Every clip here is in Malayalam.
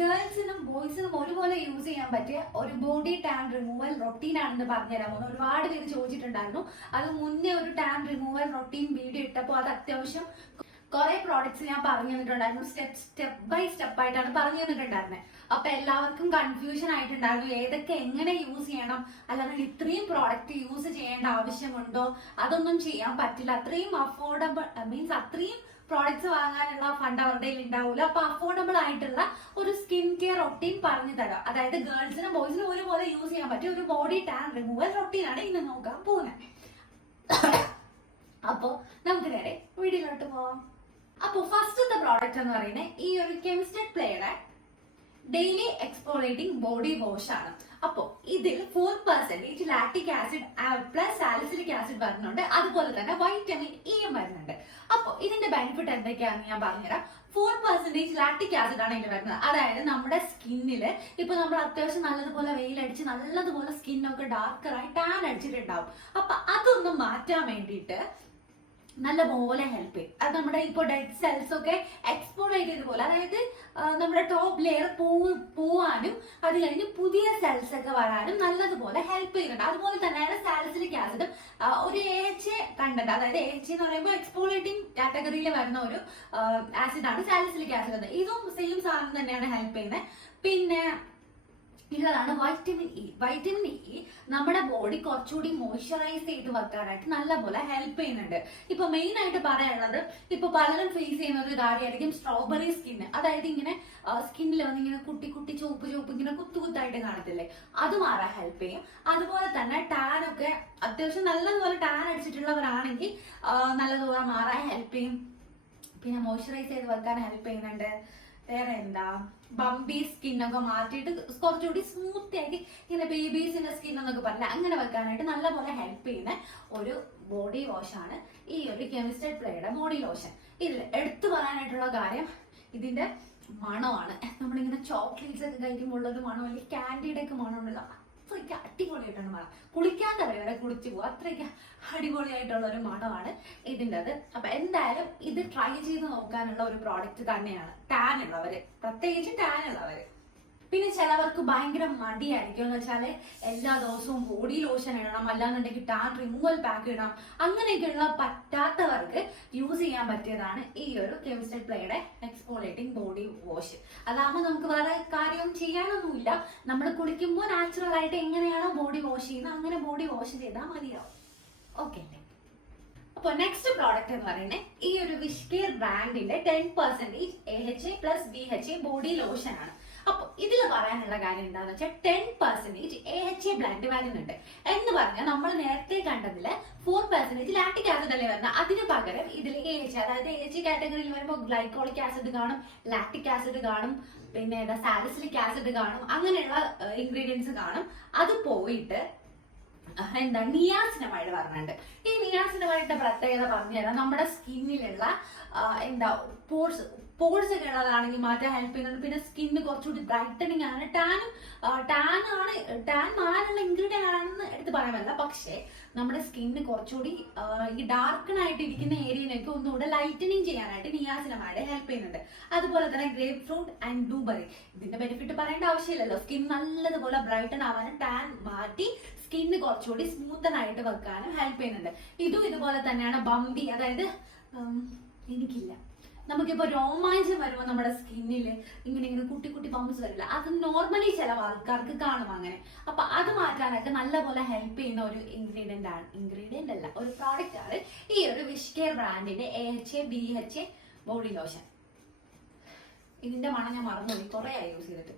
ഗേൾസിനും ബോയ്സിനും ഒരുപോലെ യൂസ് ചെയ്യാൻ പറ്റിയ ഒരു ബോഡി ടാൻ റിമൂവൽ റൊട്ടീൻ ആണെന്ന് പറഞ്ഞുതരാൻ പോകുന്നത് ഒരുപാട് പേര് ചോദിച്ചിട്ടുണ്ടായിരുന്നു. അത് മുന്നേ ഒരു ടാൻ റിമൂവൽ റൊട്ടീൻ വീഡിയോ ഇട്ടപ്പോൾ അത് അത്യാവശ്യം കുറെ പ്രോഡക്ട്സ് ഞാൻ പറഞ്ഞു തന്നിട്ടുണ്ടായിരുന്നു. സ്റ്റെപ്പ് സ്റ്റെപ്പ് ബൈ സ്റ്റെപ്പ് ആയിട്ടാണ് പറഞ്ഞു തന്നിട്ടുണ്ടായിരുന്നത് അപ്പൊ എല്ലാവർക്കും കൺഫ്യൂഷൻ ആയിട്ടുണ്ടായിരുന്നു. ഏതൊക്കെ എങ്ങനെ യൂസ് ചെയ്യണം? അല്ലാതെ ഇത്രയും പ്രോഡക്റ്റ് യൂസ് ചെയ്യേണ്ട ആവശ്യമുണ്ടോ? അതൊന്നും ചെയ്യാൻ പറ്റില്ല. അത്രയും അഫോർഡബിൾ മീൻസ് അത്രയും പ്രോഡക്ട്സ് വാങ്ങാനുള്ള ഫണ്ട് അവരുടെ കയ്യിൽ ഉണ്ടാവില്ല അപ്പൊ അഫോർഡബിൾ ആയിട്ടുള്ള ഒരു സ്കിൻ കെയർ റൊട്ടീൻ പറഞ്ഞു തരാം. അതായത് ഗേൾസിനും ബോയ്സിനും ഒരുപോലെ യൂസ് ചെയ്യാൻ പറ്റിയ ഒരു ബോഡി ടാൻ റിമൂവൽ റൊട്ടീനാണ് ഇന്ന് നോക്കാൻ പോകുന്നത്. അപ്പോ നമുക്ക് നേരെ വീഡിയോയിലോട്ട് പോവാം. അപ്പൊ ഫസ്റ്റത്തെ പ്രോഡക്റ്റ് എന്ന് പറയുന്നത് ഈ ഒരു കെമിസ്റ്റഡ് പ്ലേയുടെ ഡെയിലി എക്സ്പോളേറ്റിംഗ് ബോഡി വാഷ് ആണ്. അപ്പോ ഇതിൽ four percentage lactic acid plus salicylic acid വരുന്നുണ്ട്. അതുപോലെ തന്നെ വൈറ്റമിൻ ഇയും വരുന്നുണ്ട്. അപ്പൊ ഇതിന്റെ ബെനിഫിറ്റ് എന്തൊക്കെയാണെന്ന് ഞാൻ പറഞ്ഞുതരാം. ഫോർ പെർസെന്റേജ് ലാക്ടിക് ആസിഡ് ആണ് ഇതിൽ വരുന്നത്. അതായത് നമ്മുടെ സ്കിന്നിൽ ഇപ്പൊ നമ്മൾ അത്യാവശ്യം നല്ലതുപോലെ വെയിലടിച്ച് നല്ലതുപോലെ സ്കിന്നൊക്കെ ഡാർക്കറായി ടാൻ അടിച്ചിട്ടുണ്ടാവും. അപ്പൊ അതൊന്ന് മാറ്റാൻ വേണ്ടിയിട്ട് നല്ലപോലെ ഹെൽപ്പ് ചെയ്യും. അത് നമ്മുടെ ഇപ്പോൾ ഡെഡ് സെൽസ് ഒക്കെ എക്സ്പോർട്ട് ചെയ്തതുപോലെ അതായത് ആ, നമ്മുടെ ടോപ്പ് ലെയർ പോ പോവാനും അത് കഴിഞ്ഞ് പുതിയ സെൽസ് ഒക്കെ വരാനും നല്ലതുപോലെ ഹെൽപ്പ് ചെയ്യുന്നുണ്ട്. അതുപോലെ തന്നെയാണ് സാലസിലിക് ആസിഡ് ഒരു എച്ച് കണ്ടത് അതായത് എച്ച് എന്ന് പറയുമ്പോൾ എക്സ്പോളേറ്റിംഗ് കാറ്റഗറിയിൽ വരുന്ന ഒരു ആസിഡാണ് സാലിസിലിക് ആസിഡ് ഇതും സെയിം സാധനം തന്നെയാണ് ഹെൽപ്പ് ചെയ്യുന്നത്. പിന്നെ ഇതാണ് വൈറ്റമിൻ ഇ വൈറ്റമിൻ ഇ നമ്മുടെ ബോഡി കുറച്ചുകൂടി മോയ്സ്ചറൈസ് ചെയ്ത് വെക്കാനായിട്ട് നല്ലപോലെ ഹെൽപ്പ് ചെയ്യുന്നുണ്ട്. ഇപ്പൊ മെയിൻ ആയിട്ട് പറയാനുള്ളത് ഇപ്പൊ പലരും ഫേസ് ചെയ്യുന്ന ഒരു കാര്യമായിരിക്കും സ്ട്രോബെറി സ്കിൻ അതായത് ഇങ്ങനെ സ്കിന്നിൽ വന്ന് ഇങ്ങനെ കുട്ടി കുട്ടി ചുവപ്പ് ചുവപ്പ് ഇങ്ങനെ കുത്തു കുത്തായിട്ട് കാണത്തില്ലേ? അത് മാറാൻ ഹെൽപ്പ് ചെയ്യും. അതുപോലെ തന്നെ ടാൻ ഒക്കെ അത്യാവശ്യം നല്ലതുപോലെ ടാൻ അടിച്ചിട്ടുള്ളവരാണെങ്കിൽ നല്ലതുപോലെ മാറാൻ ഹെൽപ്പ് ചെയ്യും. പിന്നെ മോയ്സ്ചറൈസ് ചെയ്ത് വെക്കാൻ ഹെൽപ്പ് ചെയ്യുന്നുണ്ട്. വേറെ എന്താ? ബംബി സ്കിന്നൊക്കെ മാറ്റിയിട്ട് കുറച്ചുകൂടി സ്മൂത്തി ആക്കി ഇങ്ങനെ ബേബീസിന്റെ സ്കിൻ എന്നൊക്കെ പറഞ്ഞില്ല അങ്ങനെ വെക്കാനായിട്ട് നല്ലപോലെ ഹെൽപ്പ് ചെയ്യുന്ന ഒരു ബോഡി വാഷാണ് ഈ ഒരു കെമിസ്റ്റർ പ്ലേയുടെ ബോഡി ലോഷൻ ഇതിൽ എടുത്തു പറയാനായിട്ടുള്ള കാര്യം ഇതിന്റെ മണമാണ്. നമ്മളിങ്ങനെ ചോക്ലേറ്റ്സ് ഒക്കെ കഴിക്കുമ്പോൾ ഉള്ള മണം അല്ലെങ്കിൽ കാൻഡിയുടെ ഒക്കെ മണമുണ്ടല്ലോ. അത്രയ്ക്ക് അടിപൊളിയായിട്ടാണ് മണം കുളിക്കാതെ വരെ കുളിച്ച് പോകും അത്രയ്ക്ക് അടിപൊളിയായിട്ടുള്ള ഒരു മണമാണ് ഇതിന്റെത്. അപ്പൊ എന്തായാലും ഇത് ട്രൈ ചെയ്ത് നോക്കാനുള്ള ഒരു പ്രോഡക്റ്റ് തന്നെയാണ്. ടാൻ ഉള്ളവര്. പ്രത്യേകിച്ച് ടാൻ ഉള്ളവര്. പിന്നെ ചിലവർക്ക് ഭയങ്കര മടിയായിരിക്കും. എന്ന് വെച്ചാൽ എല്ലാ ദിവസവും ബോഡി ലോഷൻ ഇടണം അല്ലാന്നുണ്ടെങ്കിൽ ടാൻ റിമൂവൽ പാക്ക് ഇടണം. അങ്ങനെയൊക്കെയുള്ള പറ്റാത്തവർക്ക് യൂസ് ചെയ്യാൻ പറ്റിയതാണ് ഈ ഒരു കെമിസ്റ്റൽ പ്ലേയുടെ എക്സ്പോളേറ്റിംഗ് ബോഡി വാഷ് അതാകുമ്പോൾ നമുക്ക് വേറെ കാര്യം ചെയ്യാനൊന്നുമില്ല. നമ്മൾ കുളിക്കുമ്പോൾ നാച്ചുറൽ ആയിട്ട് എങ്ങനെയാണോ ബോഡി വാഷ് ചെയ്യുന്നത് അങ്ങനെ ബോഡി വാഷ് ചെയ്താൽ മതിയാവും. ഓക്കെ അപ്പൊ നെക്സ്റ്റ് പ്രോഡക്റ്റ് എന്ന് പറയുന്നത് ഈ ഒരു വിഷ്കെയർ ബ്രാൻഡിന്റെ ten percentage A H A plus B H A body lotion ആണ്. പറയാനുള്ള കാര്യം എന്താണെന്ന് വെച്ചാൽ ten percentage A H A blend വരുന്നുണ്ട് എന്ന് പറഞ്ഞാൽ നമ്മൾ നേരത്തെ കണ്ടതിൽ ഫോർ പെർസെന്റേജ് ലാക്ടിക് ആസിഡ് അല്ലേ വരുന്നത് അതിന് പകരം ഇതിൽ എ എച്ച് അതായത് എ എച്ച് കാറ്റഗറിയിൽ വരുമ്പോൾ ഗ്ലൈക്കോളിക് ആസിഡ് കാണും ലാക്ടിക് ആസിഡ് കാണും പിന്നെ ഏതാ സാലിസിലിക് ആസിഡ് കാണും അങ്ങനെയുള്ള ഇൻഗ്രീഡിയൻസ് കാണും. അത് പോയിട്ട് എന്താ നിയാസിനമായിട്ട് പറഞ്ഞിട്ടുണ്ട്. ഈ നിയാസിനമായിട്ട് പ്രത്യേകത പറഞ്ഞുതരാം. നമ്മുടെ സ്കിന്നിലുള്ള എന്താ പോർസ് പോർസ് ഒക്കെ ഉള്ളതാണെങ്കിൽ മാറ്റാൻ ഹെൽപ്പ് ചെയ്യുന്നുണ്ട്. പിന്നെ സ്കിന്ന് കുറച്ചുകൂടി ബ്രൈറ്റനിങ് ആണ്. ടാൻ ടാൻ ആണ് ടാൻ മാറാനുള്ള ഇൻഗ്രീഡിയന്റ് ആണെന്ന് എടുത്ത് പറയാൻ പറ്റില്ല. പക്ഷേ നമ്മുടെ സ്കിന്ന് കുറച്ചുകൂടി ഈ ഡാർക്കൺ ആയിട്ട് ഇരിക്കുന്ന ഏരിയയിലേക്ക് ഒന്നുകൂടെ ലൈറ്റനിങ് ചെയ്യാനായിട്ട് നിയാസിനമൈഡ് ഹെൽപ്പ് ചെയ്യുന്നുണ്ട്. അതുപോലെ തന്നെ ഗ്രേപ്പ് ഫ്രൂട്ട് ആൻഡ് ബ്ലൂബെറി ഇതിന്റെ ബെനിഫിറ്റ് പറയേണ്ട ആവശ്യമില്ലല്ലോ. സ്കിൻ നല്ലതുപോലെ ബ്രൈറ്റൺ ആവാനും ടാൻ മാറ്റി സ്കിന്ന് കുറച്ചുകൂടി സ്മൂത്തൻ ആയിട്ട് വെക്കാനും ഹെൽപ്പ് ചെയ്യുന്നുണ്ട്. ഇതും ഇതുപോലെ തന്നെയാണ് ബംബി അതായത് എനിക്കില്ല. നമുക്കിപ്പോ രോമാഞ്ചം വരുമ്പോൾ നമ്മുടെ സ്കിന്നിൽ ഇങ്ങനെ ഇങ്ങനെ കുട്ടി കുട്ടി പമ്പ്സ് വരില്ല. അത് നോർമലി ചില ആൾക്കാർക്ക് കാണും അങ്ങനെ. അപ്പൊ അത് മാറ്റാനൊക്കെ നല്ലപോലെ ഹെൽപ്പ് ചെയ്യുന്ന ഒരു ഇൻഗ്രീഡിയന്റ് ആണ്. ഇൻഗ്രീഡിയന്റ് അല്ല ഒരു പ്രോഡക്റ്റ് ആണ് ഈ ഒരു വിഷ് കെയർ ബ്രാൻഡിന്റെ A H A B H A body lotion ഇതിന്റെ മണം ഞാൻ മറന്നുപോയി. കുറെ ആയി യൂസ് ചെയ്തിട്ട്.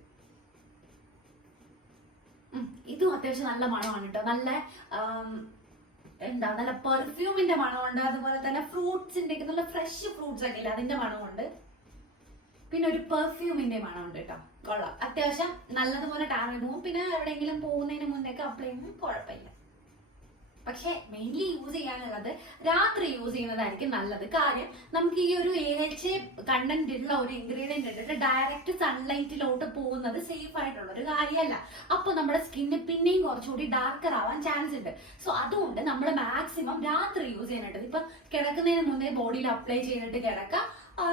ഇതും അത്യാവശ്യം നല്ല മണമാണ് കേട്ടോ. നല്ല എന്താ നല്ല പെർഫ്യൂമിന്റെ മണമുണ്ട് അതുപോലെ തന്നെ ഫ്രൂട്ട്സിന്റെ ഒക്കെ നല്ല ഫ്രഷ് ഫ്രൂട്ട്സ് ഒക്കെ ഇല്ല അതിന്റെ മണമുണ്ട്. പിന്നെ ഒരു പെർഫ്യൂമിന്റെ മണമുണ്ട് കേട്ടോ. കൊള്ളാം. അത്യാവശ്യം നല്ലതുപോലെ ടാൻ ഇടും പിന്നെ എവിടെയെങ്കിലും പോകുന്നതിന് മുന്നേക്ക് അപ്ലൈ ചെയ്യുമ്പോൾ കുഴപ്പമില്ല. പക്ഷെ മെയിൻലി യൂസ് ചെയ്യാനുള്ളത് രാത്രി യൂസ് ചെയ്യുന്നതായിരിക്കും നല്ലത്. കാര്യം നമുക്ക് ഈ ഒരു എ എച്ച് കണ്ടന്റ് ഉള്ള ഒരു ഇൻഗ്രീഡിയന്റ് ഇട്ടിട്ട് ഡയറക്റ്റ് സൺലൈറ്റിലോട്ട് പോകുന്നത് സേഫ് ആയിട്ടുള്ള ഒരു കാര്യമല്ല. അപ്പൊ നമ്മുടെ സ്കിന്ന് പിന്നെയും കുറച്ചുകൂടി ഡാർക്കർ ആവാൻ ചാൻസ് ഉണ്ട്. സോ അതുകൊണ്ട് നമ്മൾ മാക്സിമം രാത്രി യൂസ് ചെയ്യാനായിട്ട് ഇപ്പൊ കിടക്കുന്നതിന് മുന്നേ ബോഡിയിൽ അപ്ലൈ ചെയ്തിട്ട് കിടക്കാം.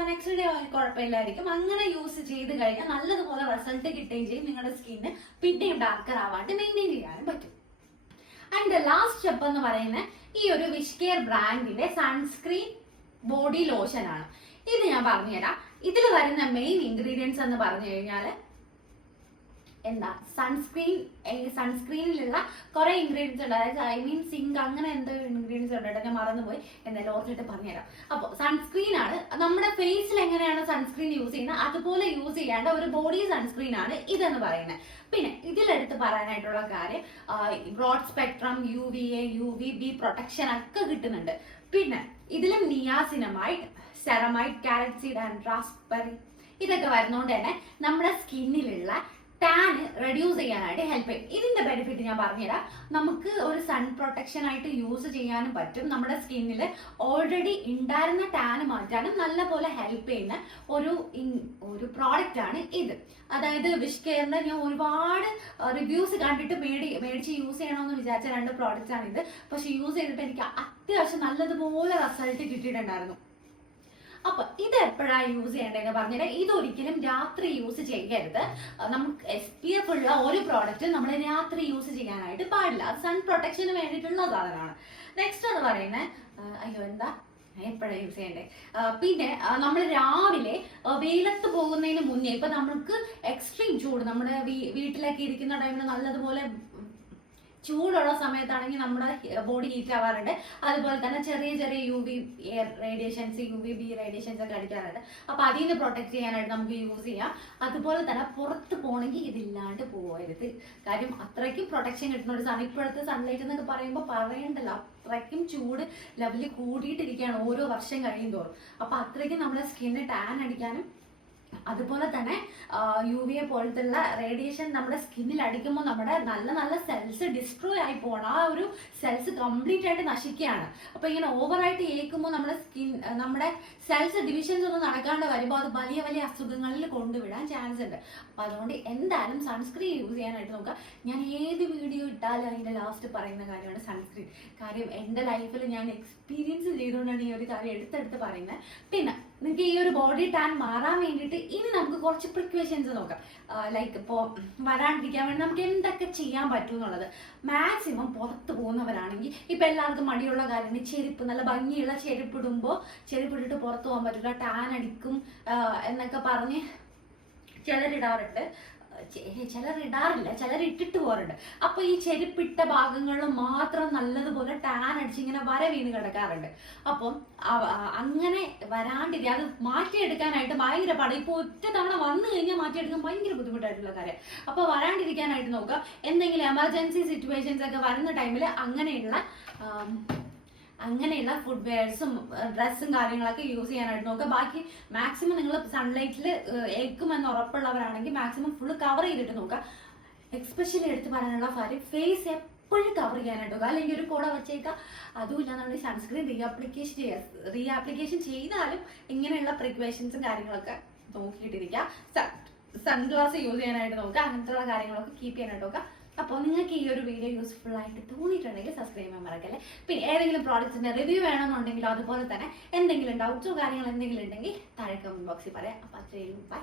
നെക്സ്റ്റ് ഡേ കുഴപ്പമില്ലായിരിക്കും. അങ്ങനെ യൂസ് ചെയ്ത് കഴിഞ്ഞാൽ നല്ലതുപോലെ റിസൾട്ട് കിട്ടുകയും ചെയ്യും. നിങ്ങളുടെ സ്കിന്ന് പിന്നെയും ഡാർക്കർ ആവാണ്ട് മെയിന്റെയിൻ ചെയ്യാനും പറ്റും. ആൻഡ് ലാസ്റ്റ് സ്റ്റെപ്പ് എന്ന് പറയുന്നത് ഈ ഒരു വിഷ് കെയർ ബ്രാൻഡിന്റെ സൺസ്ക്രീൻ ബോഡി ലോഷൻ ആണ്. ഇത് ഞാൻ പറഞ്ഞുതരാം. ഇതിൽ വരുന്ന മെയിൻ ഇൻഗ്രീഡിയൻസ് എന്ന് പറഞ്ഞു കഴിഞ്ഞാൽ എന്താ സൺസ്ക്രീൻ സൺസ്ക്രീനിലുള്ള കുറെ ഇൻഗ്രീഡിയൻസ് ഉണ്ട്. അതായത് ഐ മീൻ സിങ്ക് അങ്ങനെ എന്തോ ഇൻഗ്രീഡിയൻസ് ഉണ്ട് കേട്ടോ. ഞാൻ മറന്നുപോയി. എന്തായാലും ഓർത്തിട്ട് പറഞ്ഞുതരാം. അപ്പോൾ സൺസ്ക്രീൻ ആണ്. നമ്മുടെ ഫേസിൽ എങ്ങനെയാണ് സൺസ്ക്രീൻ യൂസ് ചെയ്യുന്നത്? അതുപോലെ യൂസ് ചെയ്യേണ്ട ഒരു ബോഡി സൺസ്ക്രീൻ ആണ് ഇതെന്ന് പറയുന്നത്. പിന്നെ ഇതിലെടുത്ത് പറയാനായിട്ടുള്ള കാര്യം broad spectrum U V A U V B protection ഒക്കെ കിട്ടുന്നുണ്ട്. പിന്നെ ഇതിലും niacinamide ceramide carrot seed and raspberry ഇതൊക്കെ വരുന്നതുകൊണ്ട് തന്നെ നമ്മുടെ സ്കിന്നിലുള്ള ടാൻ റെഡ്യൂസ് ചെയ്യാനായിട്ട് ഹെൽപ്പ് ചെയ്യും. ഇതിന്റെ ബെനിഫിറ്റ് ഞാൻ പറഞ്ഞുതരാം. നമുക്ക് ഒരു സൺ പ്രൊട്ടക്ഷൻ ആയിട്ട് യൂസ് ചെയ്യാനും പറ്റും. നമ്മുടെ സ്കിന്നിൽ ഓൾറെഡി ഉണ്ടായിരുന്ന ടാൻ മാറ്റാനും നല്ല പോലെ ഹെൽപ്പ് ചെയ്യുന്ന ഒരു ഒരു പ്രോഡക്റ്റ് ആണ് ഇത്. അതായത് വിഷ് കെയറിന്റെ ഞാൻ ഒരുപാട് റിവ്യൂസ് കണ്ടിട്ട് മേടി മേടിച്ച് യൂസ് ചെയ്യണമെന്ന് വിചാരിച്ച രണ്ട് പ്രോഡക്റ്റ് ആണ് ഇത്. പക്ഷെ യൂസ് ചെയ്തിട്ട് എനിക്ക് അത്യാവശ്യം നല്ലതുപോലെ റിസൾട്ട് കിട്ടിയിട്ടുണ്ടായിരുന്നു. അപ്പൊ ഇത് എപ്പോഴാണ് യൂസ് ചെയ്യേണ്ടതെന്ന് പറഞ്ഞാൽ ഇതൊരിക്കലും രാത്രി യൂസ് ചെയ്യരുത്. നമുക്ക് എസ് പി എഫ് ഉള്ള ഒരു പ്രോഡക്റ്റ് നമ്മൾ രാത്രി യൂസ് ചെയ്യാനായിട്ട് പാടില്ല. അത് സൺ പ്രൊട്ടക്ഷന് വേണ്ടിയിട്ടുള്ള സാധനമാണ്. നെക്സ്റ്റ് എന്ന് പറയുന്നത് അയ്യോ എന്താ? എപ്പോഴാണ് യൂസ് ചെയ്യണ്ടേ? പിന്നെ നമ്മൾ രാവിലെ വെയിലത്ത് പോകുന്നതിന് മുന്നേ ഇപ്പൊ നമുക്ക് എക്സ്ട്രീം ചൂട് നമ്മുടെ വീട്ടിലൊക്കെ ഇരിക്കുന്ന ടൈമിൽ നല്ലതുപോലെ ചൂടുള്ള സമയത്താണെങ്കിൽ നമ്മുടെ ബോഡി ഹീറ്റ് ആവാറുണ്ട്. അതുപോലെ തന്നെ ചെറിയ ചെറിയ U V radiations U V B radiations ഒക്കെ അടിക്കാറുണ്ട്. അപ്പൊ അതിൽ നിന്ന് പ്രൊട്ടക്ട് ചെയ്യാനായിട്ട് നമുക്ക് യൂസ് ചെയ്യാം. അതുപോലെ തന്നെ പുറത്ത് പോകണമെങ്കിൽ ഇതില്ലാണ്ട് പോകരുത് കാര്യം അത്രയ്ക്കും പ്രൊട്ടക്ഷൻ കിട്ടുന്ന ഒരു സാധനം. ഇപ്പോഴത്തെ സൺലൈറ്റ് എന്നൊക്കെ പറയുമ്പോൾ പറയണ്ടല്ലോ അത്രയ്ക്കും ചൂട് ലെവലിൽ കൂടിയിട്ടിരിക്കുകയാണ് ഓരോ വർഷം കഴിയും തോറും അപ്പൊ അത്രയ്ക്കും നമ്മുടെ സ്കിന്ന് ടാൻ അടിക്കാനും അതുപോലെ തന്നെ യു വി എ പോലത്തുള്ള റേഡിയേഷൻ നമ്മുടെ സ്കിന്നിൽ അടിക്കുമ്പോൾ നമ്മുടെ നല്ല നല്ല സെൽസ് ഡിസ്ട്രോയ് ആയി പോകണം ആ ഒരു സെൽസ് കംപ്ലീറ്റ് ആയിട്ട് നശിക്കുകയാണ്. അപ്പൊ ഇങ്ങനെ ഓവറായിട്ട് ഏൽക്കുമ്പോൾ നമ്മുടെ സ്കിൻ നമ്മുടെ സെൽസ് ഡിവിഷൻസ് ഒന്നും നടക്കാണ്ട് വരുമ്പോൾ അത് വലിയ വലിയ അസുഖങ്ങളിൽ കൊണ്ടുവിടാൻ ചാൻസ് ഉണ്ട്. അപ്പൊ അതുകൊണ്ട് എന്തായാലും സൺസ്ക്രീൻ യൂസ് ചെയ്യാനായിട്ട് നോക്കുക. ഞാൻ ഏത് വീഡിയോ ഇട്ടാലും അതിന്റെ ലാസ്റ്റ് പറയുന്ന കാര്യമാണ് സൺസ്ക്രീൻ കാര്യം എന്റെ ലൈഫിൽ ഞാൻ എക്സ്പീരിയൻസ് ചെയ്തുകൊണ്ടാണ് ഈ ഒരു കാര്യം എടുത്തെടുത്ത് പറയുന്നത്. പിന്നെ നിങ്ങൾക്ക് ഈ ഒരു ബോഡി ടാൻ മാറാൻ വേണ്ടിയിട്ട് ഇനി നമുക്ക് കുറച്ച് പ്രിക്വേഷൻസ് നോക്കാം. ലൈക്ക് ഇപ്പോൾ വരാണ്ടിരിക്കാൻ വേണ്ടി നമുക്ക് എന്തൊക്കെ ചെയ്യാൻ പറ്റും എന്നുള്ളത്. മാക്സിമം പുറത്ത് പോകുന്നവരാണെങ്കിൽ ഇപ്പം എല്ലാവർക്കും മടിയുള്ള കാര്യം ചെരുപ്പ് നല്ല ഭംഗിയുള്ള ചെരുപ്പ് ഇടുമ്പോൾ ചെരുപ്പ് ഇട്ടിട്ട് പുറത്ത് പോകാൻ പറ്റില്ല ടാൻ അടിക്കും എന്നൊക്കെ പറഞ്ഞ് ചിലരിടാറുണ്ട്. ചിലർ ഇടാറില്ല ചിലർ അപ്പൊ ഈ ചെരുപ്പിട്ട ഭാഗങ്ങളിൽ മാത്രം നല്ലതുപോലെ ടാൻ അടിച്ച് ഇങ്ങനെ വര വീണ് കിടക്കാറുണ്ട്. അപ്പം അങ്ങനെ വരാണ്ടിരിക്കുക. അത് മാറ്റിയെടുക്കാനായിട്ട് ഭയങ്കര പാട. ഇപ്പൊ ഒറ്റ തവണ വന്നു കഴിഞ്ഞാൽ മാറ്റിയെടുക്കാൻ ഭയങ്കര ബുദ്ധിമുട്ടായിട്ടുള്ള കാര്യം. അപ്പൊ വരാണ്ടിരിക്കാനായിട്ട് നോക്കുക. എന്തെങ്കിലും എമർജൻസി സിറ്റുവേഷൻസ് ഒക്കെ വരുന്ന ടൈമിൽ അങ്ങനെയുള്ള അങ്ങനെയുള്ള ഫുഡ് വെയർസും ഡ്രസ്സും കാര്യങ്ങളൊക്കെ യൂസ് ചെയ്യാനായിട്ട് നോക്കുക. ബാക്കി മാക്സിമം നിങ്ങൾ സൺലൈറ്റിൽ ഏൽക്കുമെന്ന് ഉറപ്പുള്ളവരാണെങ്കിൽ മാക്സിമം ഫുള്ള് കവർ ചെയ്തിട്ട് നോക്കുക. എക്സ്പെഷ്യലി എടുത്ത് പറയാനുള്ള കാര്യം ഫേസ് എപ്പോഴും കവർ ചെയ്യാനായിട്ട് അല്ലെങ്കിൽ ഒരു കൂടെ വെച്ചേക്കുക. അതുമില്ല നമ്മുടെ സൺസ്ക്രീൻ റീ ആപ്ലിക്കേഷൻ ചെയ്യുക റീ ആപ്ലിക്കേഷൻ ചെയ്താലും ഇങ്ങനെയുള്ള പ്രിക്വേഷൻസും കാര്യങ്ങളൊക്കെ നോക്കിയിട്ടിരിക്കുക. സൺഗ്ലാസ് യൂസ് ചെയ്യാനായിട്ട് നോക്കുക. അങ്ങനത്തെ കാര്യങ്ങളൊക്കെ കീപ്പ് ചെയ്യാനായിട്ട് നോക്കുക. അപ്പോൾ നിങ്ങൾക്ക് ഈ ഒരു വീഡിയോ യൂസ്ഫുൾ ആയിട്ട് തോന്നിയിട്ടുണ്ടെങ്കിൽ സബ്സ്ക്രൈബ് ചെയ്യാൻ മറക്കല്ലേ? പിന്നെ ഏതെങ്കിലും പ്രോഡക്റ്റിന്റെ റിവ്യൂ വേണമെന്നുണ്ടെങ്കിലോ അതുപോലെ തന്നെ എന്തെങ്കിലും ഡൗട്ട്സോ കാര്യങ്ങളോ എന്തെങ്കിലും ഉണ്ടെങ്കിൽ താഴെ കമന്റ് ബോക്സിൽ പറയാം. അപ്പോൾ അത്രയും ബൈ